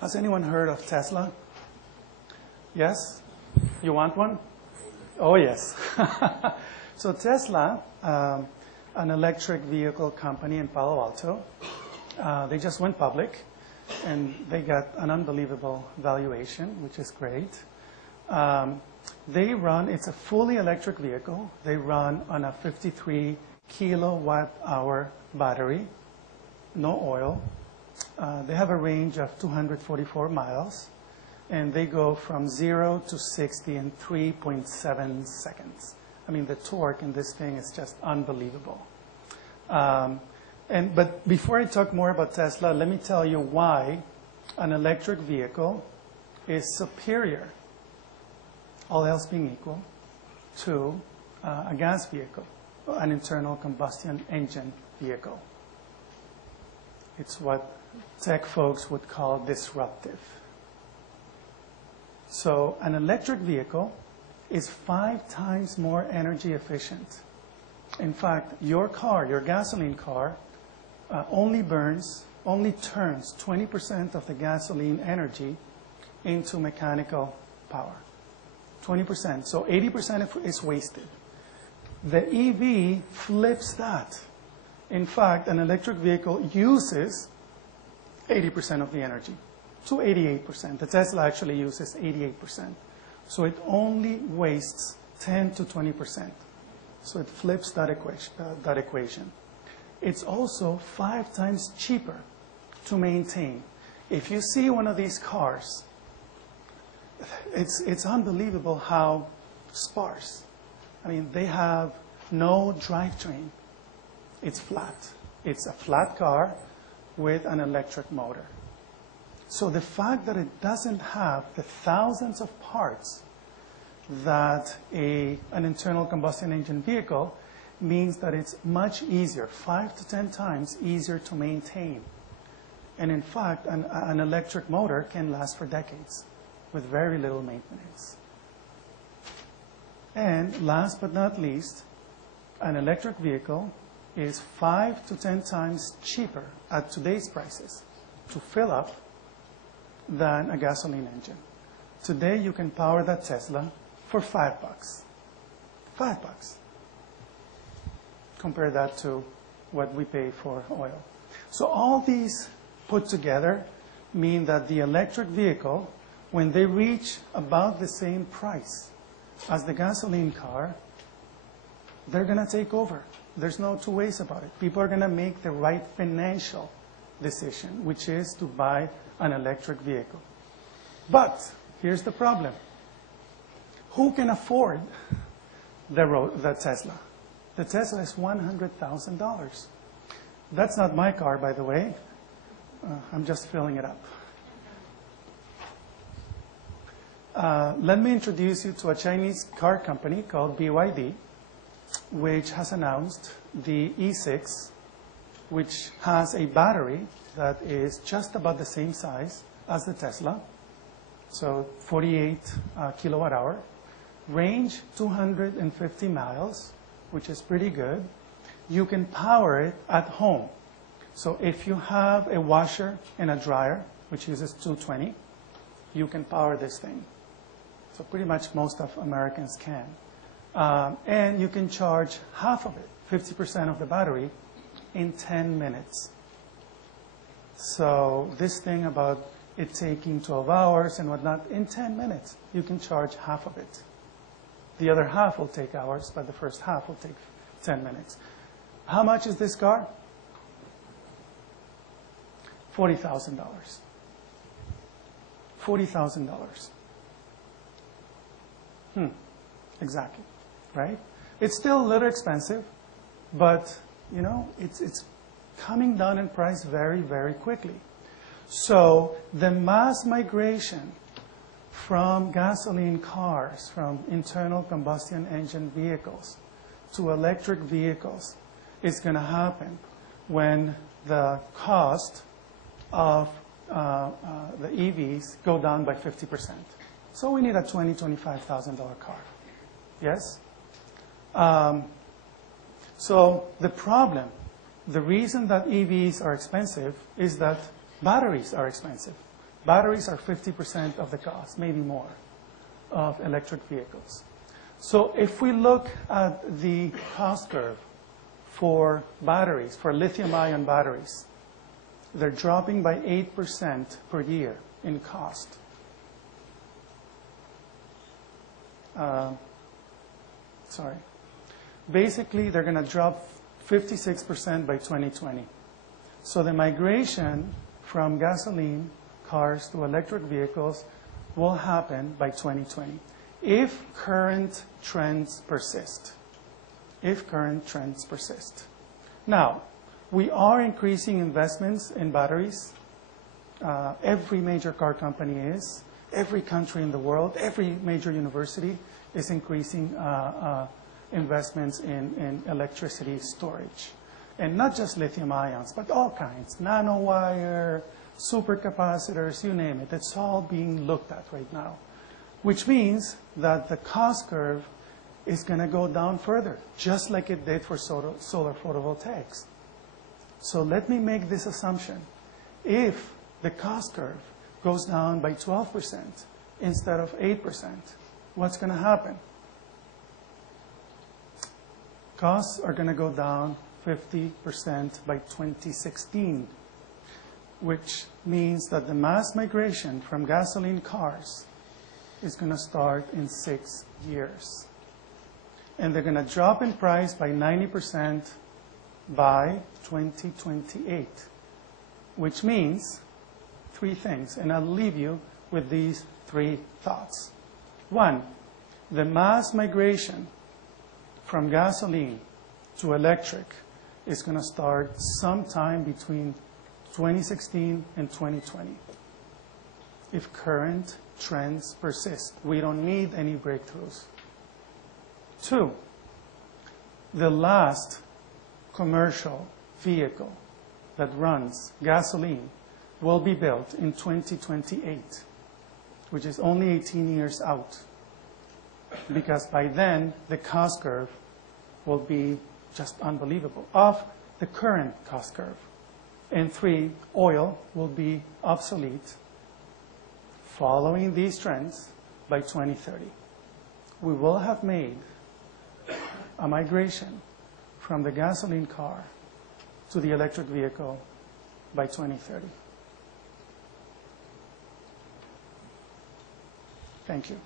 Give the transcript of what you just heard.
Has anyone heard of Tesla? Yes? You want one? Oh, yes. So Tesla, an electric vehicle company in Palo Alto, they just went public, and they got an unbelievable valuation, which is great. They run, it's a fully electric vehicle. They run on a 53 kilowatt-hour battery, no oil. They have a range of 244 miles, and they go from 0 to 60 in 3.7 seconds. I mean, the torque in this thing is just unbelievable. But before I talk more about Tesla, let me tell you why an electric vehicle is superior, all else being equal, to a gas vehicle, an internal combustion engine vehicle. It's what tech folks would call disruptive. So an electric vehicle is 5 times more energy efficient. In fact, your car, your gasoline car, only turns 20% of the gasoline energy into mechanical power. 20%. So 80% is wasted. The EV flips that. In fact, an electric vehicle uses 80% of the energy to 88%. The Tesla actually uses 88%. So it only wastes 10 to 20%. So it flips that equation. It's also 5 times cheaper to maintain. If you see one of these cars, it's unbelievable how sparse. I mean, they have no drivetrain. It's flat. It's a flat car with an electric motor. So the fact that it doesn't have the thousands of parts that an internal combustion engine vehicle means that it's much easier, 5 to 10 times easier to maintain. And in fact, an electric motor can last for decades with very little maintenance. And last but not least, an electric vehicle is 5 to 10 times cheaper at today's prices to fill up than a gasoline engine. Today you can power that Tesla for $5. $5. Compare that to what we pay for oil. So all these put together mean that the electric vehicle, when they reach about the same price as the gasoline car, they're going to take over. There's no two ways about it. People are going to make the right financial decision, which is to buy an electric vehicle. But here's the problem. Who can afford the Tesla? The Tesla is $100,000. That's not my car, by the way. I'm just filling it up. Let me introduce you to a Chinese car company called BYD, which has announced the E6, which has a battery that is just about the same size as the Tesla, so 48 kilowatt hour, range 250 miles, which is pretty good. You can power it at home. So if you have a washer and a dryer, which uses 220, you can power this thing. So pretty much most of Americans can. And you can charge half of it, 50% of the battery, in 10 minutes. So this thing about it taking 12 hours and whatnot, in 10 minutes, you can charge half of it. The other half will take hours, but the first half will take 10 minutes. How much is this car? $40,000. $40,000. Exactly, right? It's still a little expensive, but you know, it's coming down in price very, very quickly. So the mass migration from gasoline cars, from internal combustion engine vehicles to electric vehicles is going to happen when the cost of the EVs go down by 50%. So we need a $20,000, $25,000 car. Yes? So the problem, the reason that EVs are expensive is that batteries are expensive. Batteries are 50% of the cost, maybe more, of electric vehicles. So if we look at the cost curve for batteries, for lithium-ion batteries, they're dropping by 8% per year in cost. Basically, they're going to drop 56% by 2020. So the migration from gasoline cars to electric vehicles will happen by 2020 if current trends persist. If current trends persist. Now, we are increasing investments in batteries. Every major car company is. Every country in the world, every major university is increasing investments in electricity storage. And not just lithium ions, but all kinds. Nanowire, supercapacitors, you name it. It's all being looked at right now. Which means that the cost curve is going to go down further, just like it did for solar photovoltaics. So let me make this assumption. If the cost curve goes down by 12% instead of 8%, what's going to happen? Costs are going to go down 50% by 2016, which means that the mass migration from gasoline cars is going to start in 6 years. And they're going to drop in price by 90% by 2028, which means 3 things. And I'll leave you with these 3 thoughts. 1, the mass migration from gasoline to electric is going to start sometime between 2016 and 2020. If current trends persist, we don't need any breakthroughs. 2, the last commercial vehicle that runs gasoline will be built in 2028, which is only 18 years out, because by then the cost curve will be just unbelievable, of the current cost curve. And 3, oil will be obsolete following these trends by 2030. We will have made a migration from the gasoline car to the electric vehicle by 2030. Thank you.